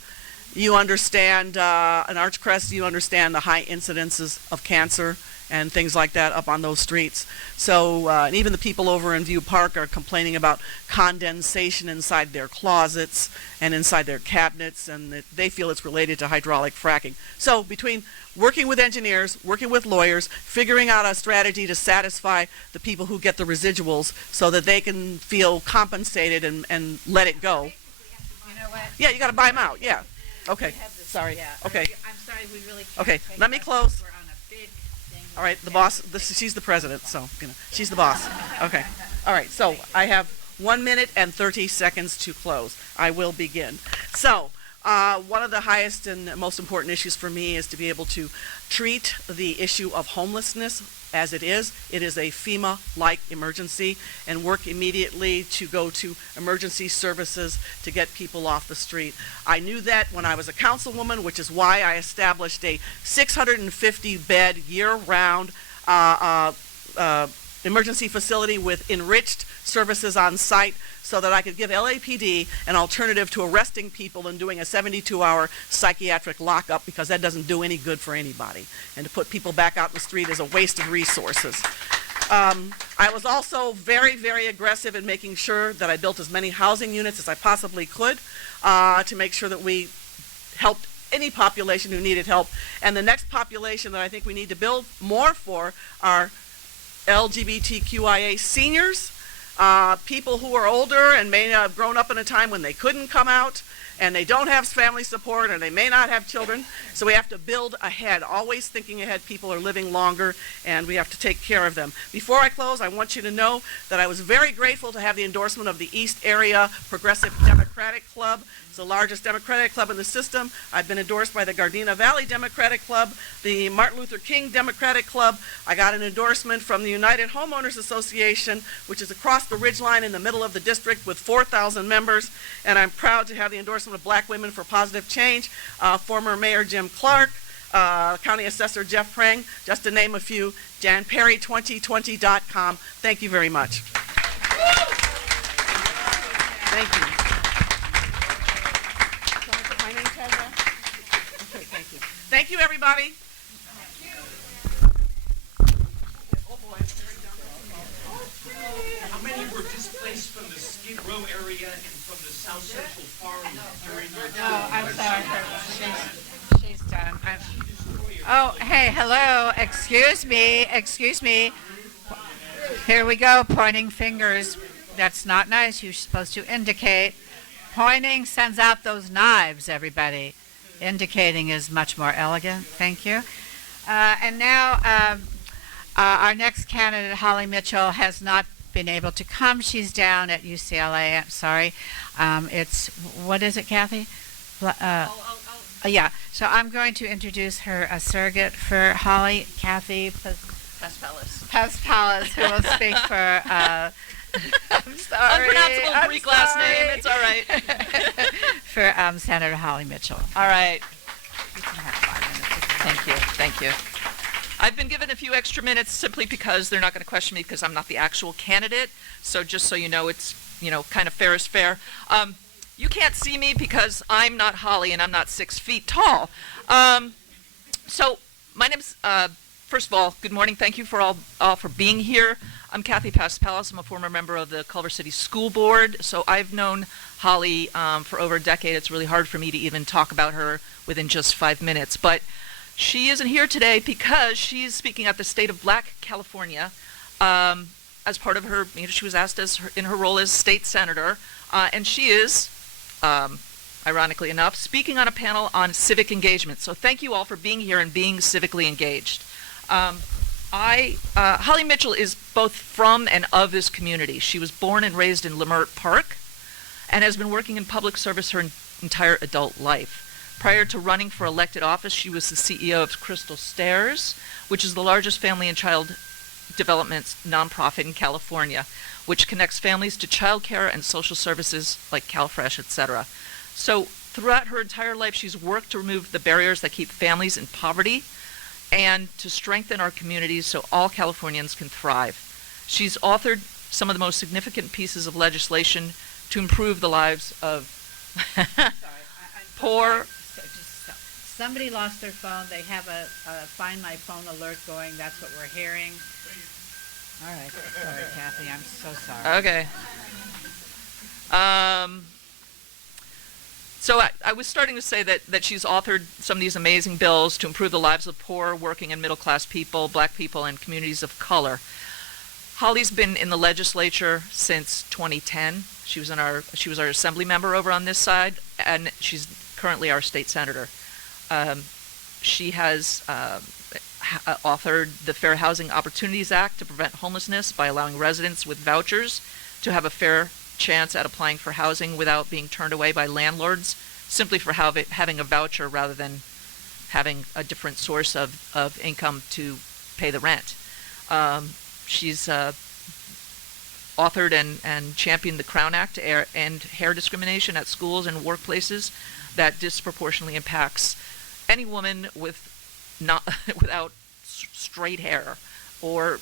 you understand, an Arch Crest, you understand the high incidences of cancer and things like that up on those streets. So, and even the people over in View Park are complaining about condensation inside their closets and inside their cabinets, and they feel it's related to hydraulic fracking. So between working with engineers, working with lawyers, figuring out a strategy to satisfy the people who get the residuals so that they can feel compensated and let it go. You know what? Yeah, you got to buy them out. Yeah. Okay. We have this- Sorry. yeah. Okay. I'm sorry, we really can't. Okay, take let me questions. close. We're on a big thing. All right, the boss, she's the president, so, she's the boss. Okay. All right, so I have 1 minute and 30 seconds to close. I will begin. So, one of the highest and most important issues for me is to be able to treat the issue of homelessness as it is. It is a FEMA-like emergency, and work immediately to go to emergency services to get people off the street. I knew that when I was a councilwoman, which is why I established a 650-bed year-round emergency facility with enriched services on site, so that I could give LAPD an alternative to arresting people and doing a 72-hour psychiatric lockup, because that doesn't do any good for anybody. And to put people back out in the street is a waste of resources. I was also very, very aggressive in making sure that I built as many housing units as I possibly could to make sure that we helped any population who needed help. And the next population that I think we need to build more for are LGBTQIA seniors, people who are older and may have grown up in a time when they couldn't come out, and they don't have family support, or they may not have children. So we have to build ahead, always thinking ahead. People are living longer, and we have to take care of them. Before I close, I want you to know that I was very grateful to have the endorsement of the East Area Progressive Democratic Club. It's the largest Democratic club in the system. I've been endorsed by the Gardena Valley Democratic Club, the Martin Luther King Democratic Club. I got an endorsement from the United Homeowners Association, which is across the ridgeline in the middle of the district with 4,000 members. And I'm proud to have the endorsement of Black Women for Positive Change, former Mayor Jim Clark, County Assessor Jeff Prang, just to name a few. JanPerry2020.com. Thank you very much. Thank you. My name, Tazza? Okay, thank you. Thank you, everybody. Oh, boy. How many were displaced from the Skid Row area and from the South Central Farm during your No, I'm sorry. She's done. Oh, hey, hello. Excuse me. Here we go, pointing fingers. That's not nice. You're supposed to indicate. Pointing sends out those knives, everybody. Indicating is much more elegant. Thank you. And now our next candidate, Holly Mitchell, has not been able to come. She's down at UCLA. I'm sorry. What is it, Kathy? Yeah. So I'm going to introduce her a surrogate for Holly, Kathy Paspalis, who will speak for. I'm sorry. Unpronounceable Greek last name. It's all right. For Senator Holly Mitchell. All right. You can have 5 minutes. Thank you. I've been given a few extra minutes simply because they're not going to question me because I'm not the actual candidate. So just so you know, it's, kind of fair is fair. You can't see me because I'm not Holly and I'm not 6 feet tall. So my name's, first of all, good morning. Thank you for all for being here. I'm Kathy Paspalis. I'm a former member of the Culver City School Board. So I've known Holly for over a decade. It's really hard for me to even talk about her within just 5 minutes. But she isn't here today because she's speaking at the State of Black California as part of her, she was asked in her role as state senator. And she is, ironically enough, speaking on a panel on civic engagement. So thank you all for being here and being civically engaged. Holly Mitchell is both from and of this community. She was born and raised in Leimert Park and has been working in public service her entire adult life. Prior to running for elected office, she was the CEO of Crystal Stairs, which is the largest family and child development nonprofit in California, which connects families to child care and social services like CalFresh, etc. So throughout her entire life, she's worked to remove the barriers that keep families in poverty and to strengthen our communities so all Californians can thrive. She's authored some of the most significant pieces of legislation to improve the lives of poor. Somebody lost their phone. They have a Find My Phone alert going. That's what we're hearing. All right. Sorry, Kathy. I'm so sorry. Okay. So I was starting to say that she's authored some of these amazing bills to improve the lives of poor, working, and middle-class people, black people, and communities of color. Holly's been in the legislature since 2010. She was our assembly member over on this side, and she's currently our state senator. She has authored the Fair Housing Opportunities Act to prevent homelessness by allowing residents with vouchers to have a fair chance at applying for housing without being turned away by landlords simply for having a voucher rather than having a different source of income to pay the rent. She's authored and championed the Crown Act to end hair discrimination at schools and workplaces that disproportionately impacts any woman without straight hair or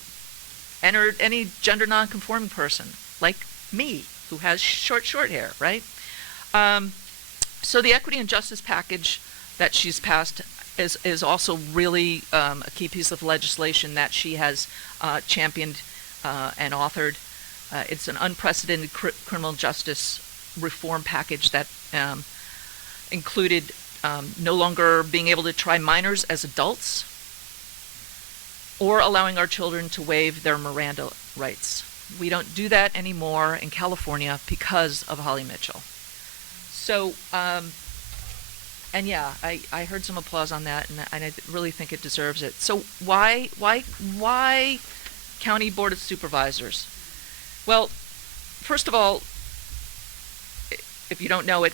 any gender non-conforming person like me who has short hair, right? So the equity and justice package that she's passed is also really a key piece of legislation that she has championed and authored. It's an unprecedented criminal justice reform package that included no longer being able to try minors as adults or allowing our children to waive their Miranda rights. We don't do that anymore in California because of Holly Mitchell. So, and yeah, I heard some applause on that, and I really think it deserves it. So why County Board of Supervisors? Well, first of all, if you don't know it,